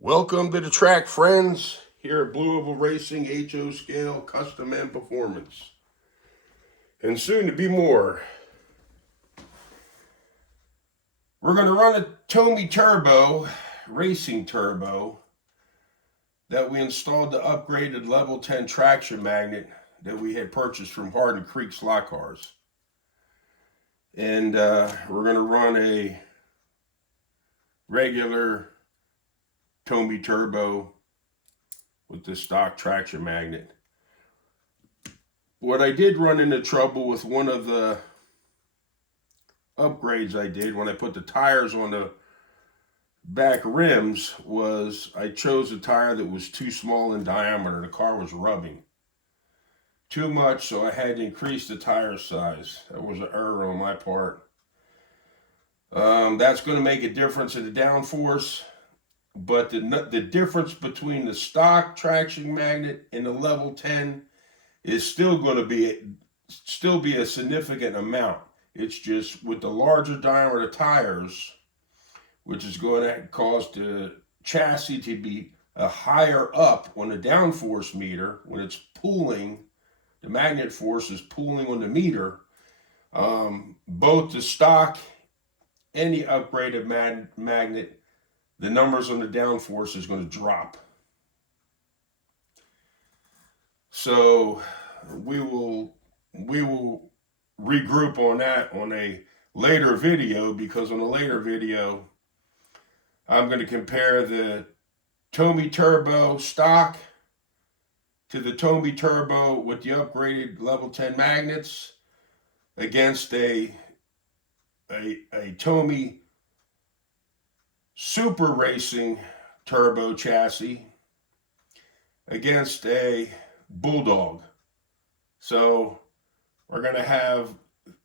Welcome to the track, friends. Here at Blue Oval Racing, HO Scale, Custom and Performance. And soon to be more. We're going to run a Tomy Turbo, Racing Turbo, that we installed the upgraded level 10 traction magnet that we had purchased from Hardin Creek Slot Cars. And we're going to run a regular Tomy Turbo with the stock traction magnet. What I did run into trouble with one of the upgrades I did when I put the tires on the back rims was I chose a tire that was too small in diameter. The car was rubbing too much, so I had to increase the tire size. That was an error on my part. That's going to make a difference in the downforce, but the difference between the stock traction magnet and the level 10 is still going to be a significant amount. It's just with the larger diameter tires, which is going to cause the chassis to be higher up on the downforce meter when it's pulling. The magnet force is pulling on the meter. Both the stock and the upgraded magnet, the numbers on the downforce is going to drop. So we will regroup on that on a later video, because on a later video I'm going to compare the Tomy Turbo stock to the Tomy Turbo with the upgraded level 10 magnets against a Tomy Super Racing Turbo chassis against a Bulldog. So we're going to have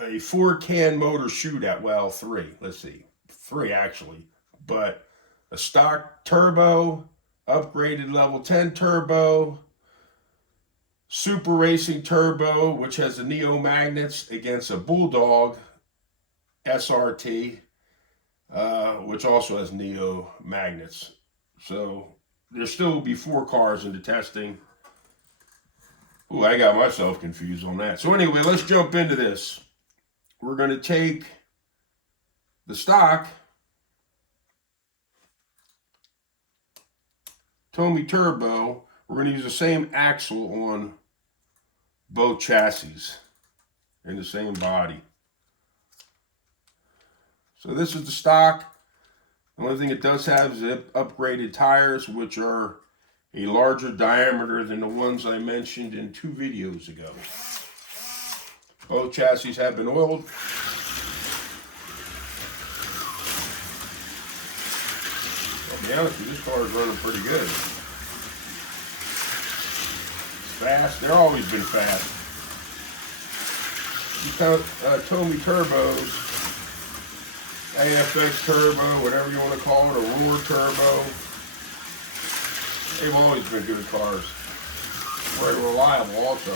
a 4-can motor shootout. Well, 3. Let's see. 3 actually. But a stock turbo, upgraded level 10 turbo, Super Racing Turbo, which has the Neo magnets, against a Bulldog SRT, which also has Neo magnets. So there still will be 4 cars in the testing. Ooh, I got myself confused on that. So anyway, let's jump into this. We're going to take the stock Tomy Turbo. We're going to use the same axle on both chassis and the same body. So this is the stock. The only thing it does have is upgraded tires, which are a larger diameter than the ones I mentioned in 2 videos ago. Both chassis have been oiled. I'll be honest with you, this car is running pretty good. It's fast. They've always been fast. You count Tomy Turbos, AFX Turbo, whatever you want to call it, a Roar Turbo. They've always been good cars. Very reliable also.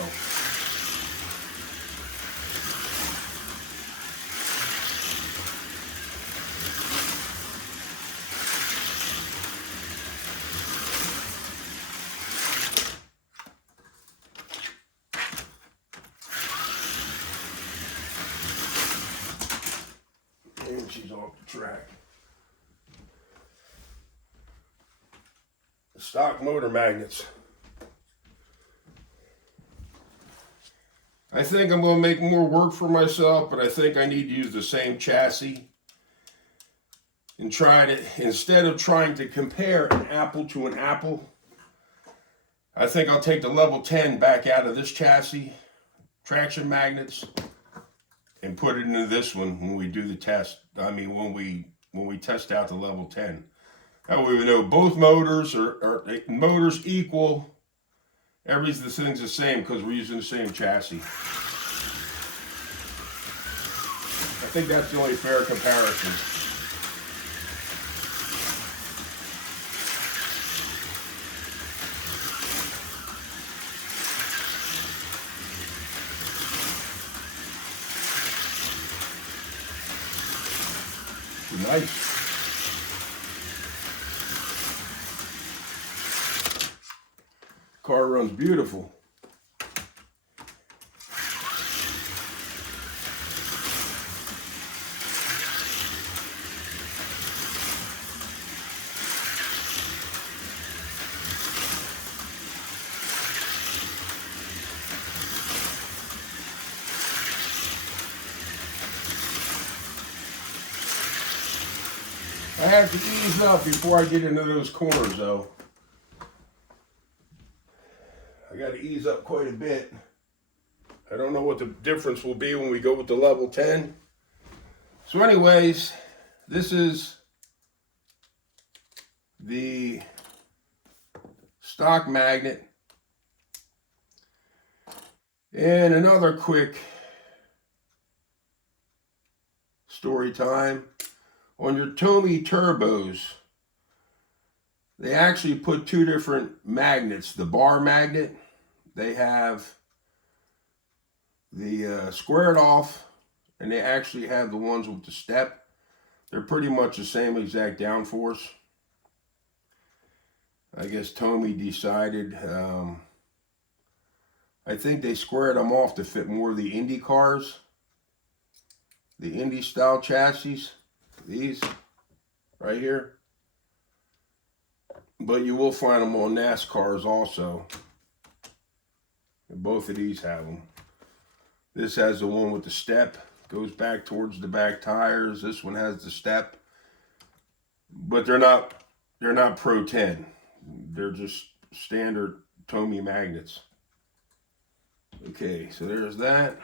And she's off the track. Stock motor magnets. I think I'm going to make more work for myself, but I think I need to use the same chassis and try to, instead of trying to compare an apple to an apple, I think I'll take the level 10 back out of this chassis, traction magnets, and put it into this one when we do the test. I mean, when we test out the level 10. That way we know both motors are motors equal. Everything's the same because we're using the same chassis. I think that's the only fair comparison. Nice. Car runs beautiful. I have to ease up before I get into those corners, though. I got to ease up quite a bit. I don't know what the difference will be when we go with the level 10. So anyways, this is the stock magnet. And another quick story time. On your Tomy turbos, they actually put two different magnets. The bar magnet, they have the squared off, and they actually have the ones with the step. They're pretty much the same exact downforce. I guess Tomy decided, I think they squared them off to fit more of the Indy cars, the Indy style chassis. These right here, but you will find them on NASCARs also. And both of these have them. This has the one with the step, goes back towards the back tires. This one has the step, but they're not Pro 10. They're just standard Tomy magnets. Okay, so there's that.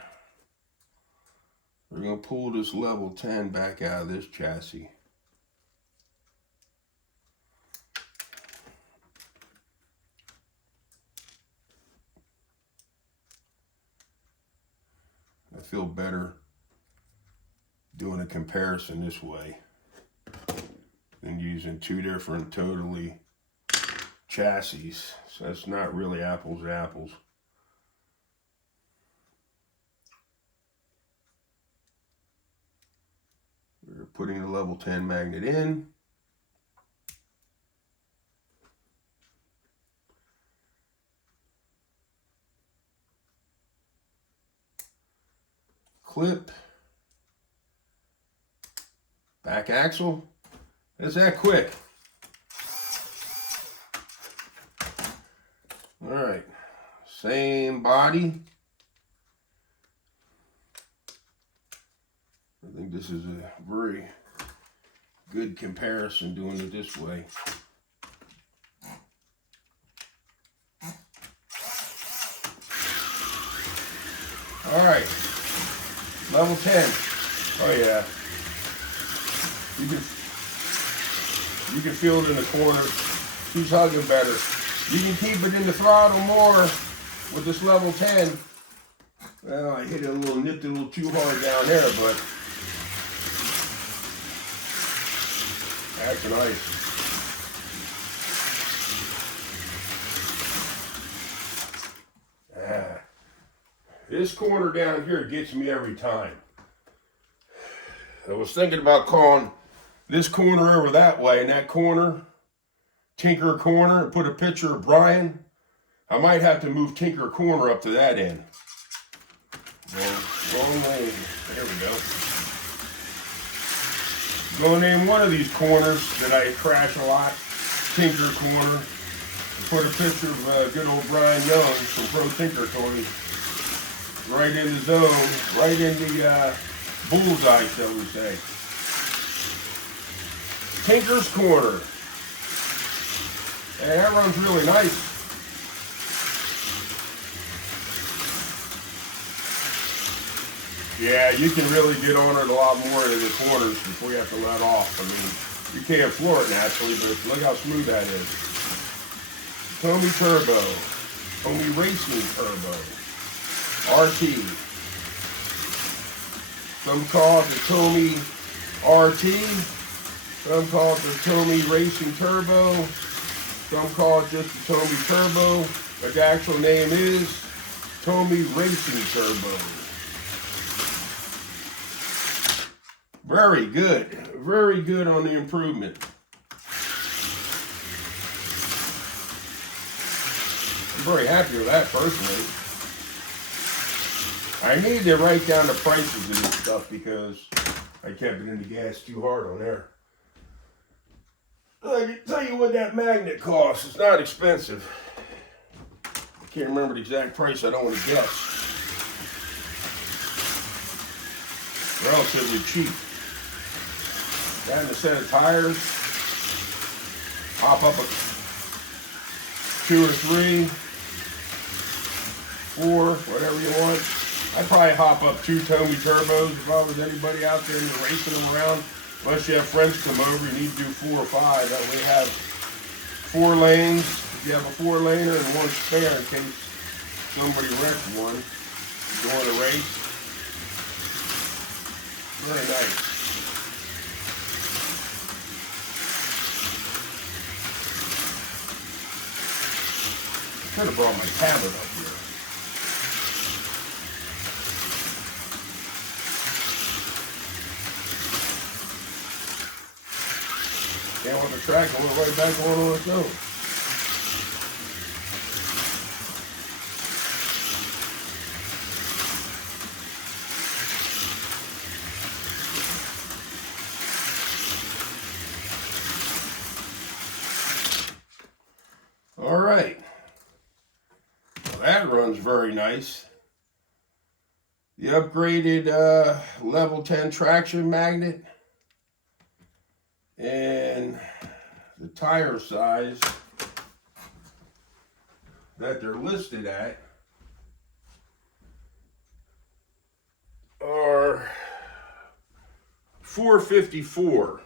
We're going to pull this level 10 back out of this chassis. I feel better doing a comparison this way than using two different totally chassis. So that's not really apples to apples. We're putting the level 10 magnet in. Clip. Back axle. It's that quick. All right. Same body. I think this is a very good comparison doing it this way. All right, level 10. Oh yeah, you can feel it in the corner. She's hugging better. You can keep it in the throttle more with this level 10. Well, I hit it nipped it a little too hard down there, but that's nice. This corner down here gets me every time. I was thinking about calling this corner over that way, and that corner, Tinker Corner, and put a picture of Brian. I might have to move Tinker Corner up to that end. Wrong lane. There we go. Gonna name one of these corners that I crash a lot, Tinker Corner. Put a picture of good old Brian Young from Pro Tinker Toys. Right in the zone, right in the bullseye, shall we say. Tinker's Corner. And that runs really nice. Yeah, you can really get on it a lot more in the corners before you have to let off. I mean, you can't floor it naturally, but look how smooth that is. Tomy Turbo. Tomy Racing Turbo. RT. Some call it the Tomy RT. Some call it the Tomy Racing Turbo. Some call it just the Tomy Turbo. But the actual name is Tomy Racing Turbo. Very good. Very good on the improvement. very happy with that personally. I need to write down the prices of this stuff because I kept it in the gas too hard on there. I can tell you what that magnet costs. It's not expensive. I can't remember the exact price. I don't want to guess. Relatively cheap. Got in a set of tires. Hop up a 2 or 3, 4, whatever you want. I'd probably hop up 2 Tomy turbos if I was anybody out there and you're racing them around. Unless you have friends come over, you need to do 4 or 5. That way you have 4 lanes. If you have a 4-laner and 1 spare in case somebody wrecks one during a race. Very nice. Could have brought my tablet up here. Can't want the track, I went right back on its own. All right. Well, that runs very nice. The upgraded level 10 traction magnet. And the tire size that they're listed at are 454.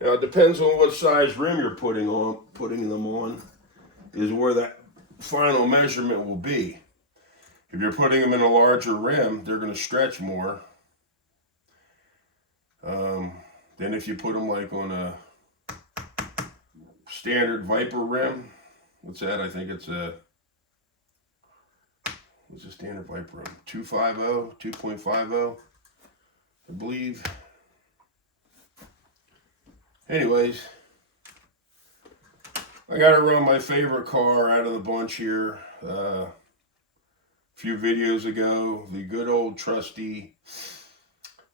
Now it depends on what size rim you're putting them on is where that final measurement will be. If you're putting them in a larger rim, they're going to stretch more. Then if you put them like on a standard Viper rim, what's that? I think it's what's a standard Viper rim? 250, 2.50, I believe. Anyways, I got to run my favorite car out of the bunch here. A few videos ago, the good old trusty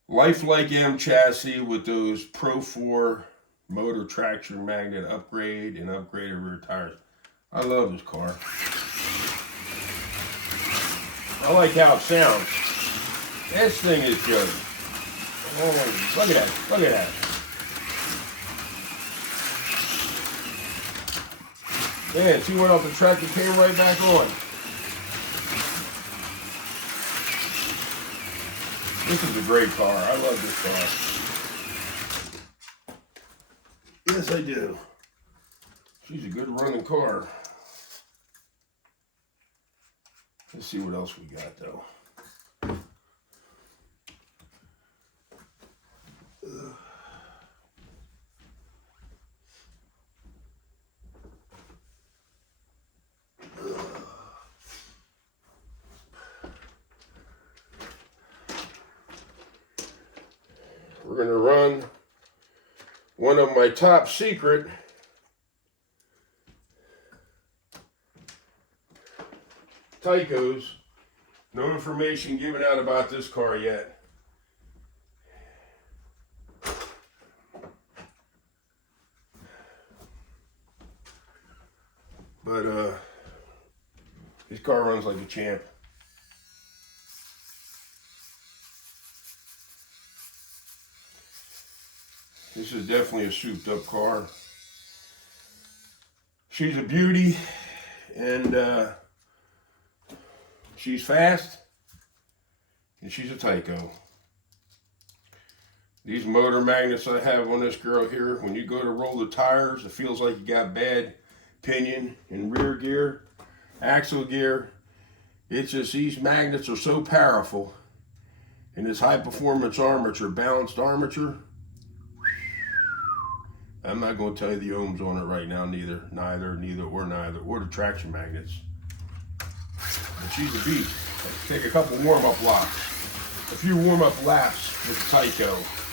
Lifelike M chassis with those Pro 4 motor traction magnet upgrade and upgraded rear tires. I love this car. I like how it sounds. This thing is good. Oh, look at that. Look at that. Man, see what off the track and came right back on. This is a great car. I love this car. Yes, I do. She's a good running car. Let's see what else we got, though. We're going to run one of my top secret Tycos. No information given out about this car yet. But this car runs like a champ. This is definitely a souped up car. She's a beauty, and she's fast, and she's a Tyco. These motor magnets I have on this girl here, when you go to roll the tires, it feels like you got bad pinion and rear gear, axle gear. It's just these magnets are so powerful, and this high performance armature, balanced armature, I'm not going to tell you the ohms on it right now, neither, or the traction magnets. But she's a beast. Take a couple warm-up laps, a few warm-up laps with the Tyco.